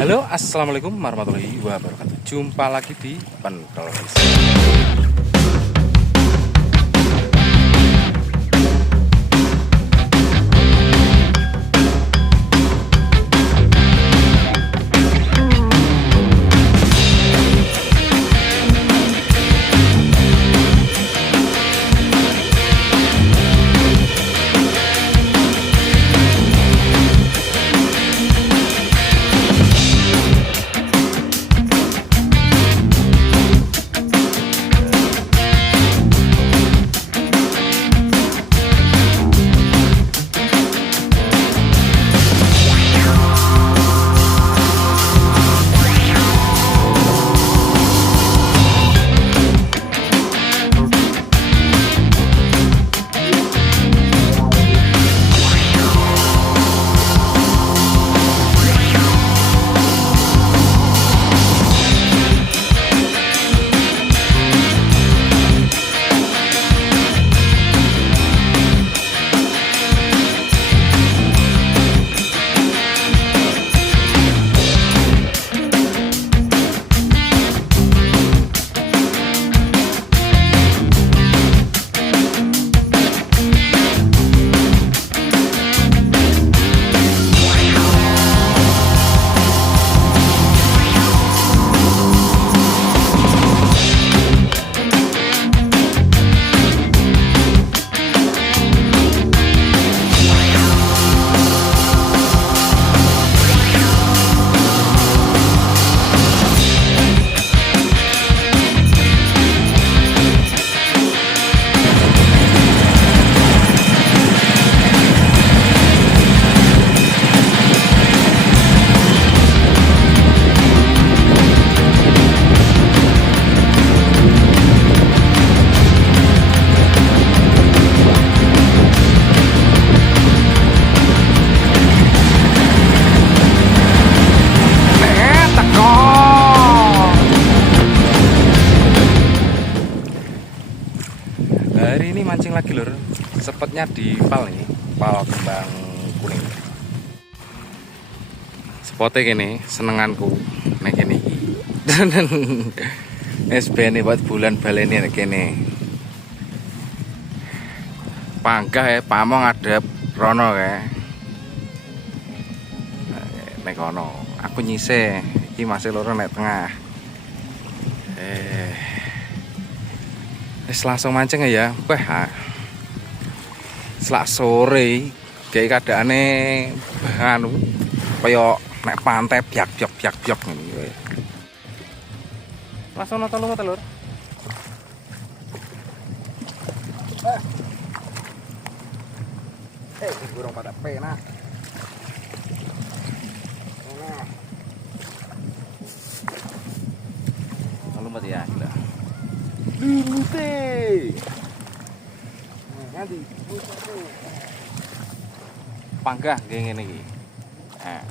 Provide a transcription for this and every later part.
Halo, assalamualaikum warahmatullahi wabarakatuh. Jumpa lagi di Pentol. Hari ini mancing lagi lur, sepetnya di pal nih, pal kembang kuning. Spotnya gini, senenganku, nek gini. SBN buat bulan baleni nek gini. Panggah ya, pamong ada rono ya. Nek kono, aku nyise, iki masih loro nek tengah. Langsung mancing ya, selak sore kayak keadaane anu kaya nek pantai biak-biak ngene. Langsung nonton lu telur. Burung pada pena. Lalu mati ya, gila. Lute. Nanti panggah kayak ngene iki. Nah.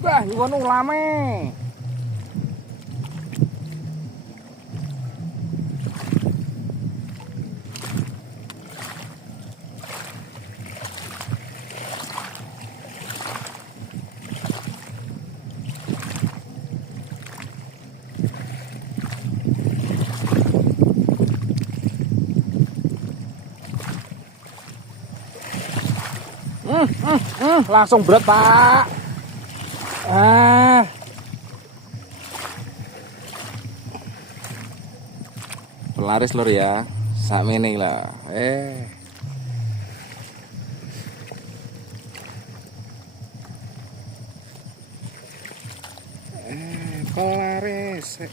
Wah, nyuwun ulame. Langsung berat, Pak. Pelaris lur ya, sakmene lah. Pelaris.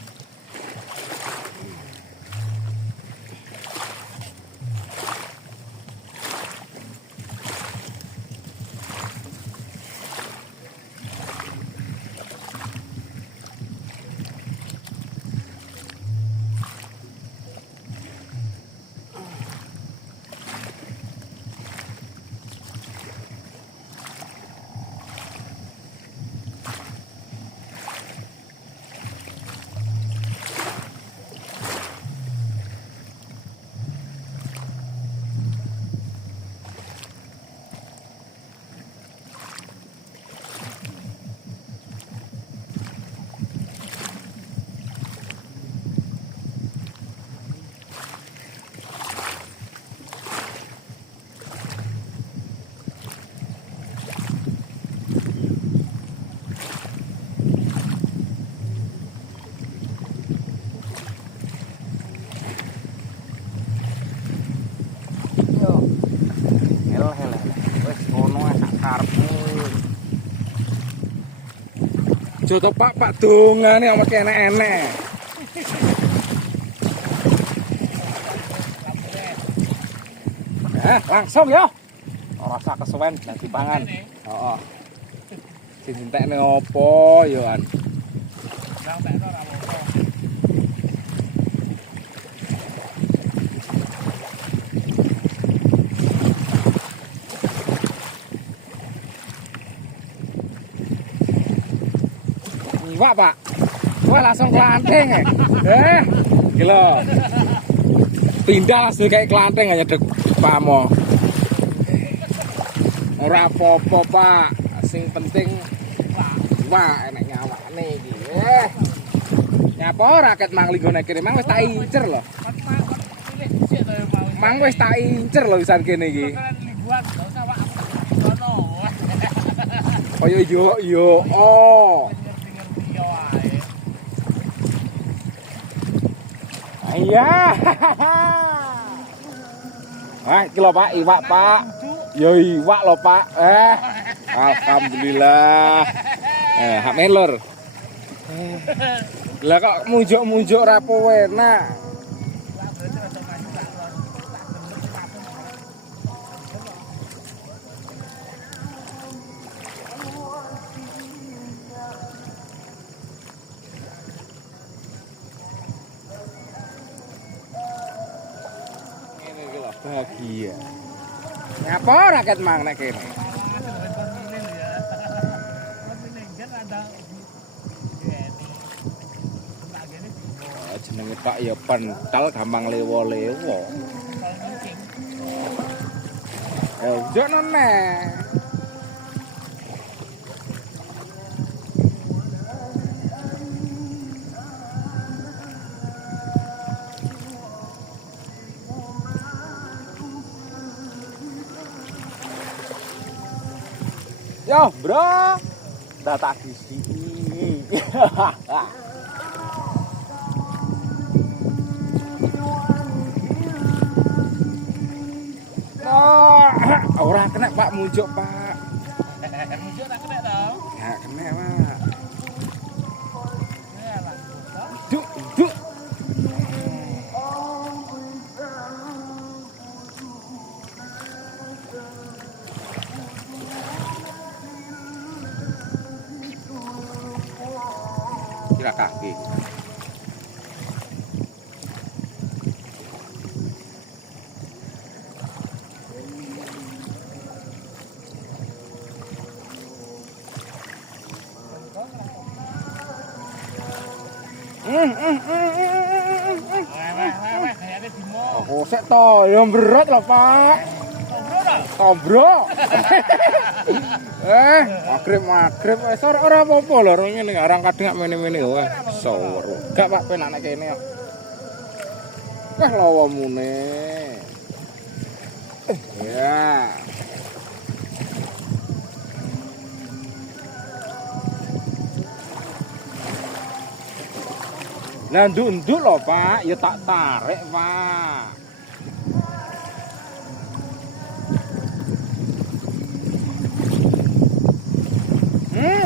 Joto Pak dongane amat enek-enek. Langsung ya. Ora usah kesuwen dadi pangan. Heeh. Dintekne opo yo an. Iwak, Pak. Wah, langsung kelanteng. Gila. Pindah langsung kayak kelanteng aja dek pamo. Ora apa-apa, Pak. Sing penting wah enak nyawane iki. Nyapa ora ket mang linggone kene, mang wis tak incer lho. Mang wis tak incer lho wisan kene iki. Kaya yo oh. Iya. Iki lho Pak, iwak Pak. Yo iwak lho Pak. Alhamdulillah. Hak melor. Lah kok munjuk-munjuk ra enak. Ngene iki lho bahagia. Ngapa ora ket mang nek kene? Jenenge Pak ya pental gampang lewo-lewo. Jono neh. Yo, bro. Tak disi. Ora kena Pak mujuk Pak. Mujuk tak kena dong. Ya kena Pak. Duk duk. Kira kaki. Oh, sek to, ya berat lho, Pak. Tombro. Magrib wis ora apa-apa lho, ngene arang kadang mene-mene wae. Sawur. Gak Pak penak nek kene kok. Wah, lawamune. Ya. Lah nduk-nduk lho, Pak, ya tak tarik, Pak.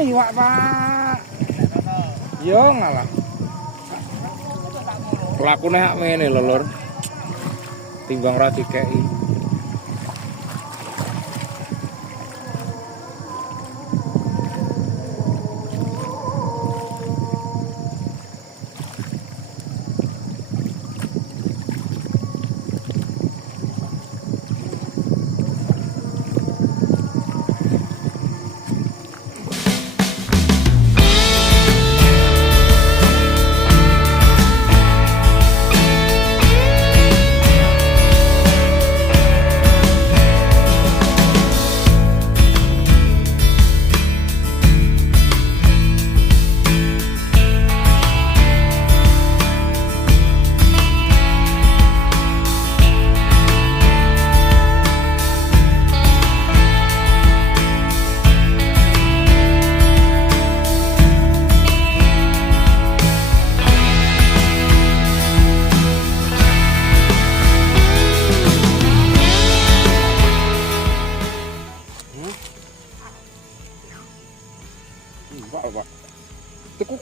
Iwak, Pak. Yo ngalah. Lakune hak ngene lho, Lur. Timbang ra dikeki.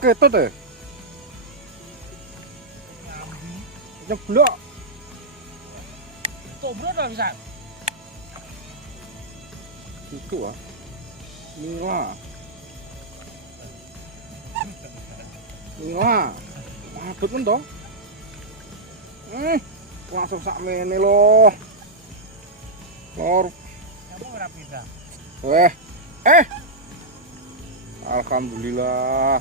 ketut ya. Nyeblok. Tobrol dah bisa. Itu ah. Mila. Mila. Abot men to. Langsung sak mene loh. Lor. Kamu ora pindah. Alhamdulillah.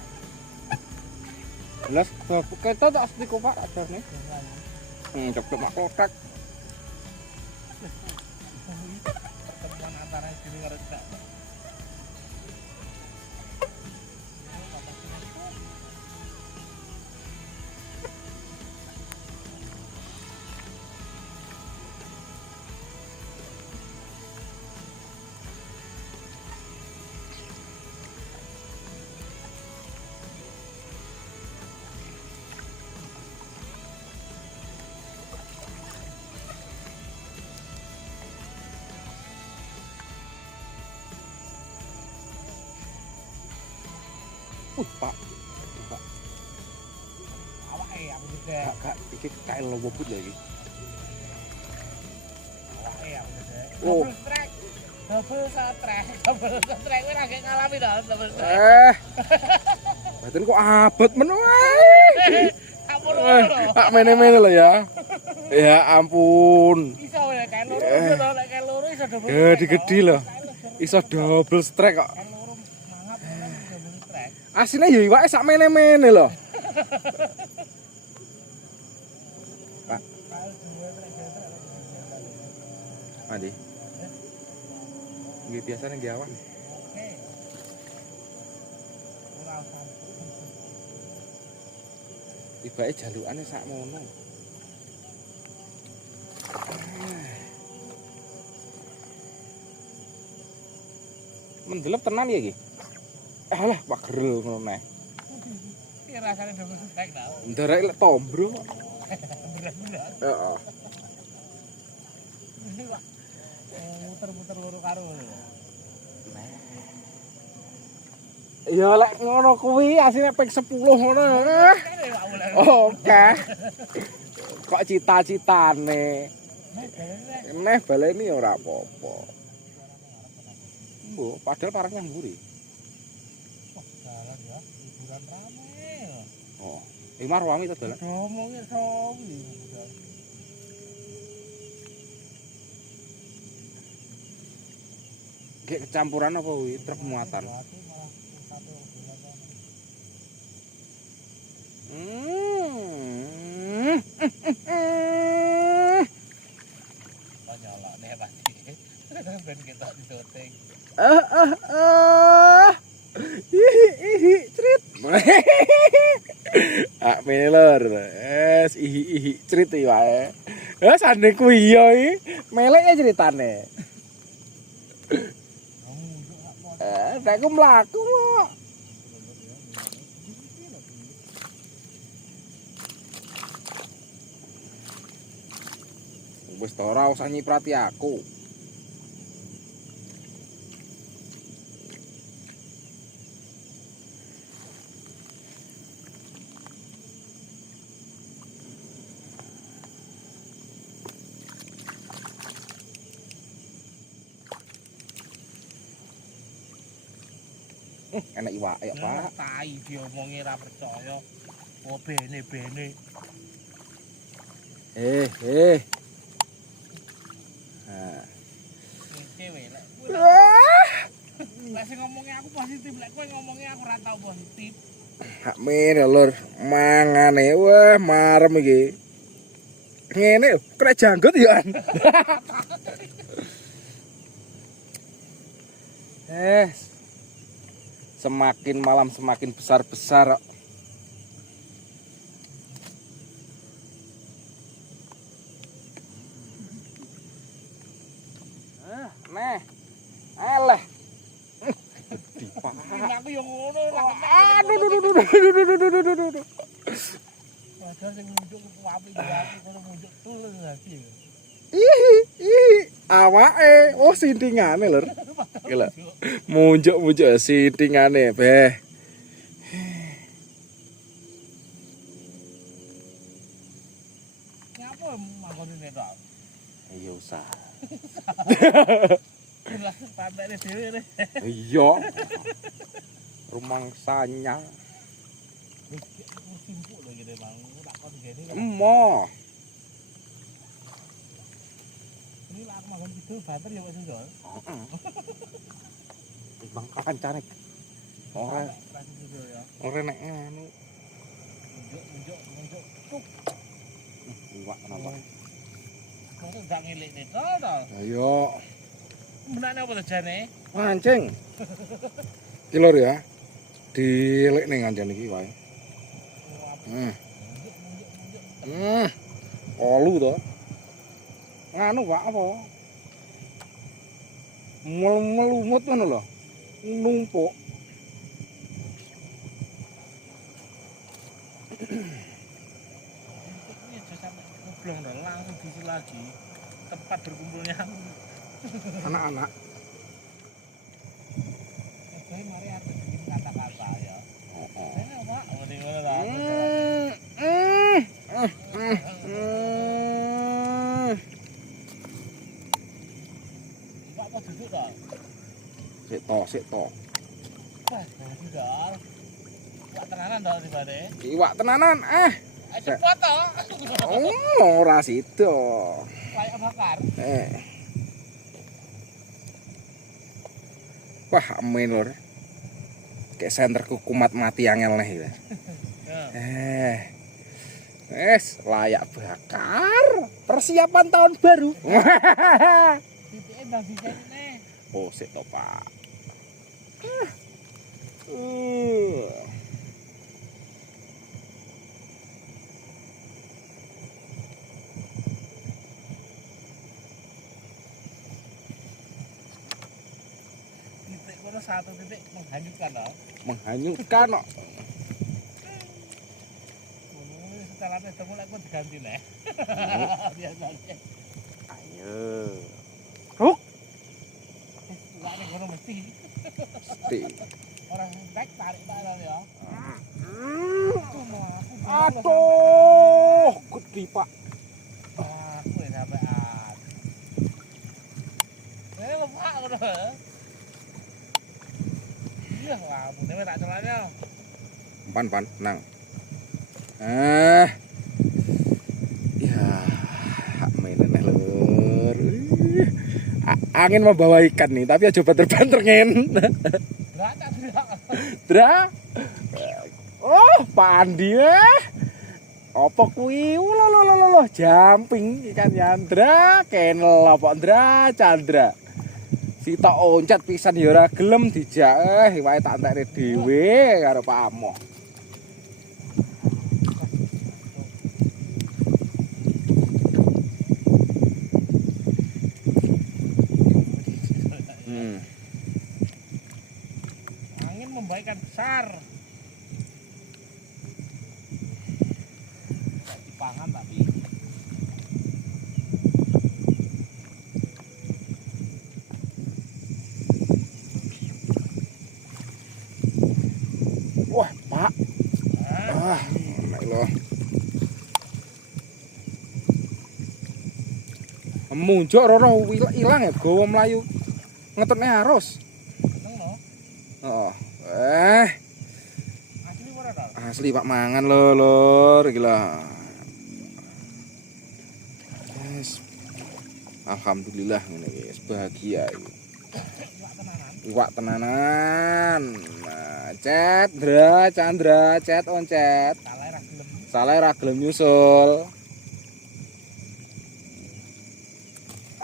Jelas, kita tak asli kok Pak ajarnya. Cepet mak kotak. Pertemuan antara sini karo cak. Pak. Awake aku gede. Kak, iki kae lo bobot lho iki. Awake aku gede. Oh. Double strike kowe ra gek ngalami to double strike. Batin kok abot men wae. Pak mene-mene lho ya. Ya ampun. Iso ya kae loro iso to lek kae loro iso double. Gede lho. Iso double strike kok. Asine ya iwake sak mene-mene lho. Pak. Mandi. Nggih biasane nggih awan. Ora usah. Tibake jalukane sak mono. Mendelep tenan ya iki. Alah, Pak gerel ngono neh. Iki rasane double strike ta. Ndarek lek tombro. Bener-bener. Heeh. Muter-muter loro karo. Ya lek ngono kuwi asine ping 10 ngono. Oke. Kok cita-citane. Neh baleni ora apa-apa. Mbok, padahal parangnya mburi. Jalan ya, hiburan rame. Oh, Imar wangi to dalan. Ngomongnya sawi. Gek kecampuran apa kuwi truk muatan. Nyala nih pasti. Ben kita didoting. Crit. Ah mene lur. Ihi crit iki wae. Sandeng kuwi ya iki. Melek ya ceritane. Nek ku mlaku kok. Wis to ora usah nyiprati aku. Enak iwake ya, Pak. Tai diomongi ra percaya. Oh bene. Nah. Cewek lek. Lek sing ngomongi aku positif, lek kowe ngomongi aku ora tau positif. Hak men lur, mangane wah marem iki. Ngene kena janggut ya. Semakin malam semakin besar-besar kok. Neh. Alah. Aku yo ngono lah. Aduh. Padahal sing nunjuk ku apik aku kono nunjuk tulus lagi. Awake, oh sintingane lur. Iki lho. Munjuk-munjuk sintingane, Beh. Kowe manggon ini tok. Iya usah. Lah pantene dhewe ne. Iya. Rumangsanya. Simpuk lho gitu Bang. Tak kon gene. Emo. Ini lah aku manggon gitu banter ya wis ndol. Heeh. Bang kancane. Ora ora nek ngono. Munjuk. Cuk. Iwak kenapa? Kok gak ngilik nih to. Ayo. Menane apa jane? Mancing. Kilor ya. Dilek ning anjan iki wae. Olu to. Nganu Pak apa? Melumut ngono lho. Numpuk. Ini aja sampai kublong dong, langsung diisi lagi tempat berkumpulnya Anak-anak. Oke, mari aku bikin kata-kata ya. Heeh. Ini apa? Ngene ngono ta. Pak apa duduk ta? Sik to. Wah, duduk. Pak tenanan to tibane. Iwak tenanan. Ayo cepet to. Oh, ora sida. Kayak bakar. Wah, amin lho. Kayak senterku kumat mati angel nih. Ya. Wes, layak bakar. Persiapan tahun baru. Titike ndang dicene. Oh, sik to, Pak. Titik kono satu titik menghanyutkan loh. Menghanyutkan kok. Setelahnya temu lek kok diganti nek. Biasanya. Ayo. Ruk. Lah nek ngono mesti. Mesti. Orang tek tarik ya. Aduh, gede Pak. Aku ya sampean. Pak ngono. Iya, wah, mune tak celane. Pan, nang. Ya, mainan lur. Angin membawa ikan nih, tapi aja banter-banter ngen. Dra. Oh, Pak Andi apa kuwi? Loh, jumping ikan Yandra, kenel apa Ndra, Chandra. Sitok oncat pisan ya ora gelem dijak wae tak entekne dhewe karo Pak Amoh. Angin membaikkan besar. Dipangan tapi Wah, Pak. Enak lho. Munjuk roro ilang ya gawa mlayu. Ngetutne arus. seneng lho. Heeh. Asli ora ta? Asli Pak mangan lho, lur, iki lho. Yes. Alhamdulillah ngene iki, wis bahagia iki. Iwak tenanan. Nah, cet, Ndra, Chandra, cet oncet. Salah ra gelem. Salah ra gelem nyusul.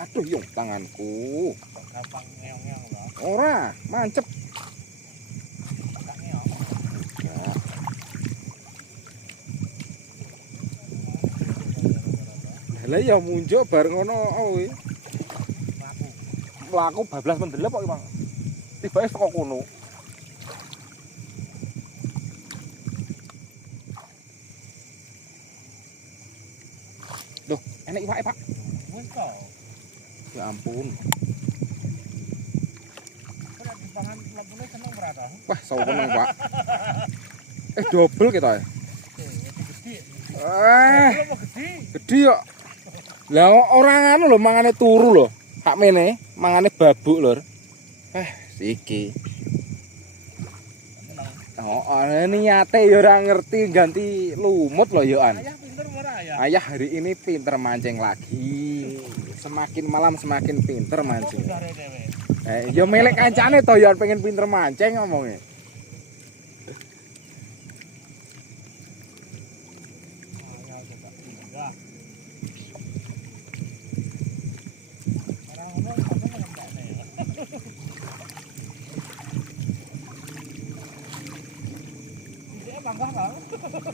Aduh, yung tanganku. Gampang ngeong-ngeong lho. Ora, mancep. Gak ngeong. Lah ya munjuk bareng ngono kuwi. Laku. Mlaku bablas mendelep kok, Bang. Tibake saka kono. Loh, enek iwake, Pak. Wis to. Ya ampun. Ora dipangan lepune seneng ora to? Wah, seneng, Pak. Double kita ya. Gede. Belum Gede. gede kok. Lah orang anu lho mangane turu lho. Hak mene mangane babuk lho. Iki. Oh, niate ya ora ngerti ganti lumut lho ya an. Ayah pinter ora ayah? Ayah hari ini pinter mancing lagi. Semakin malam semakin pinter mancing. Ya milik kancane to ya pengen pinter mancing ngomongnya.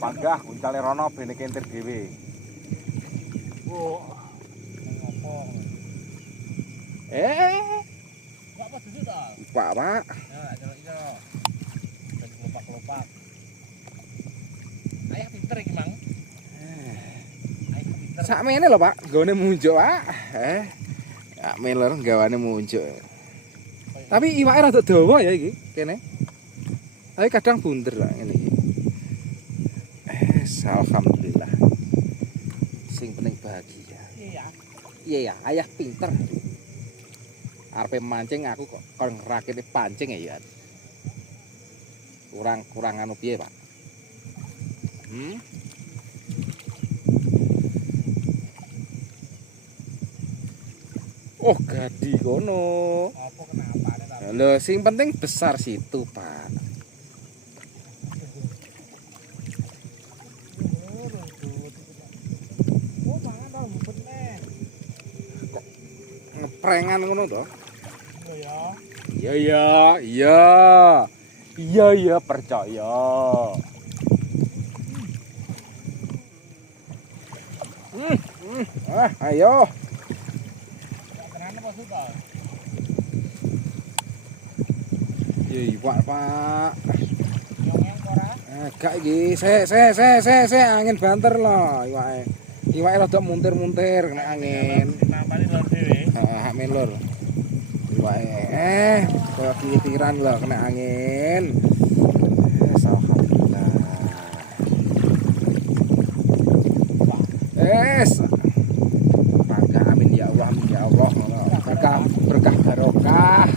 Panggah uncale rono bene kentir dhewe. Oh. Ngomong. Enggak apa duduk ta? Pak. Ya, jelek iso. Jadi kelopak-kelopak. Ayah pinter iki, Mang. Ayah pinter. Sakmene lho, Pak. Nggone munjuk, Pak. Ya meler gawane munjuk. Tapi iwake rada dawa ya iki kene. Tapi kadang bunder lah ngene iki. Alhamdulillah. Sing penting bahagia. Iya. Iya ya, ayah pinter. Arepe mancing aku kok kon ngrakine pancing ya. Kurang anu piye, Pak? Oh, gadi kono. Apa kenapane ta? Lho, sing penting besar situ, Pak. Ngeprengan ngono to? Iya percaya. Ayo. Kenapa apa suka? Ya iwak, Pak. Yang ora? Gak iki, se angin banter lho iwake. Iwake rada muntir-muntir kena angin. Nampani lor dhewe. Hak melur. Iwake koyo kitiran lho kena angin. Alhamdulillah. Bangga amin ya Allah, amin ya Allah. Berkah barokah.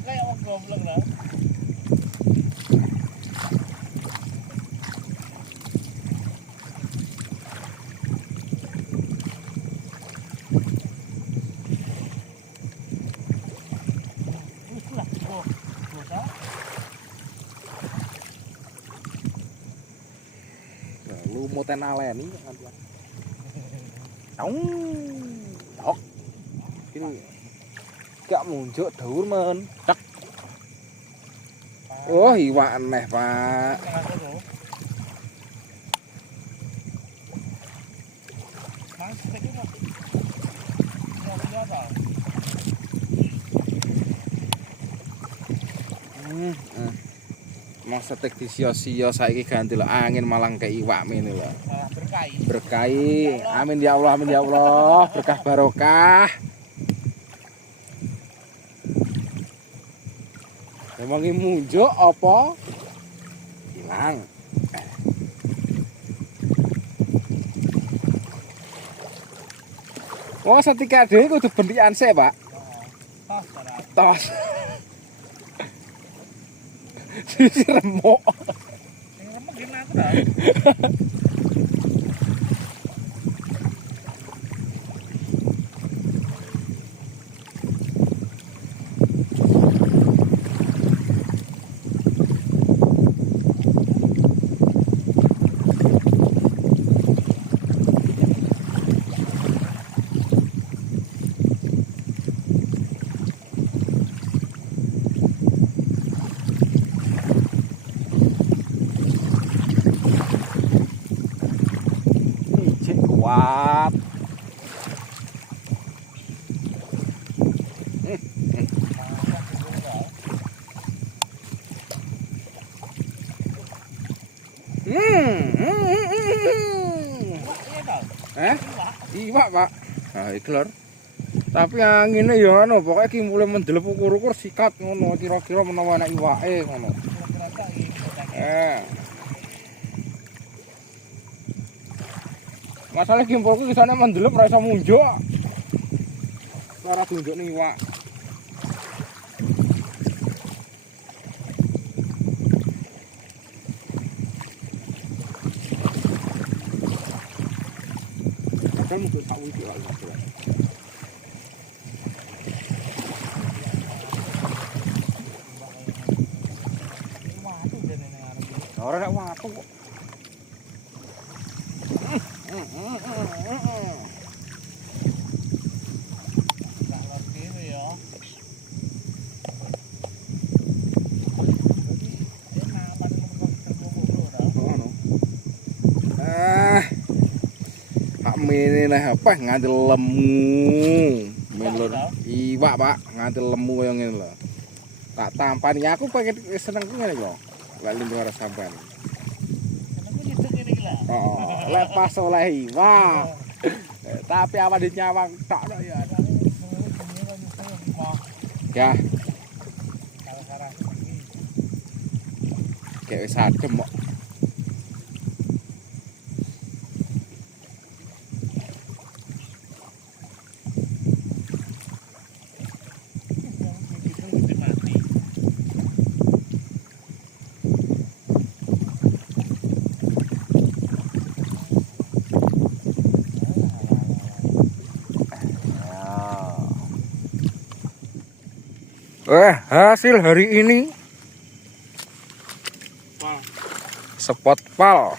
Kayak wong goblok lah. Lumuten aleni kan. Tok. Ini gak munjuk daur men. Tek. Oh, iwak aneh, Pak. Mas setik disio-sio saiki ganti lho angin malang ke iwak mene lho. Berkahi. Amin ya Allah, amin ya Allah. Berkah barokah. Memang ini munjuk apa? Hilang. Oh, setika dhewe kudu bendikan sik, Pak. Tos. Sisi remuk. Sing remuk gini aku dah. Kuat. Iwak, Pak. Nah, iki lur. Tapi angine ya anu, pokoke ki mulai mendelep ukur-ukur sikat ngono, kira-kira menawa ana iwake ngono. Masalah gimpolku kisane mendelep ora iso munjuk. Ora tunjuk ning iwak. Kan mungkin tak wujud lagi. Watu dene ning arep iki. Ora nek watu kok. Tak lor dhewe ya. Jadi napan ngono ora. Ngono. Hak mene lah apa nganti lemu. Melur iwak, Pak, nganti lemu kaya ngene lho. Tak tampani aku pengen senengku ngene lho. Lek limbu ora sampean. Kenapa nyedek ngene iki lah? Oh, lek pas oleh iwak. Tapi awak di nyawang tok lho ya. Ya, Kara-kara iki. kayak wis adem kok. Mati. Hasil hari ini Wah, spot pal.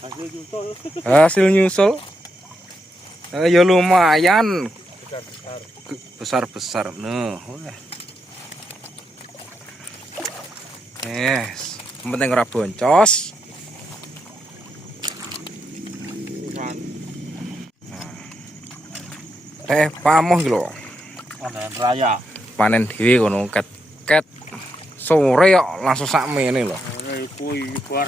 hasil juto Hasil nyusul. Ya lumayan besar-besar. besar-besar. Noh. Yes, yang penting ora boncos. Pamoh iki lho. Panen raya. Panen dhewe kono ket sore kok langsung sakmene lho. Ora iku ibar.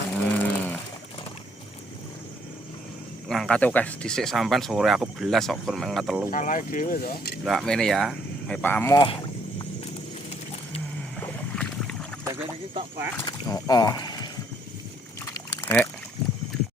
Ngangkate akeh dhisik sampean sore aku belas kok kon mengat telu. Salah dhewe to. Lah mene ya, pamoh. Dagane iki tok, Pak. Oh.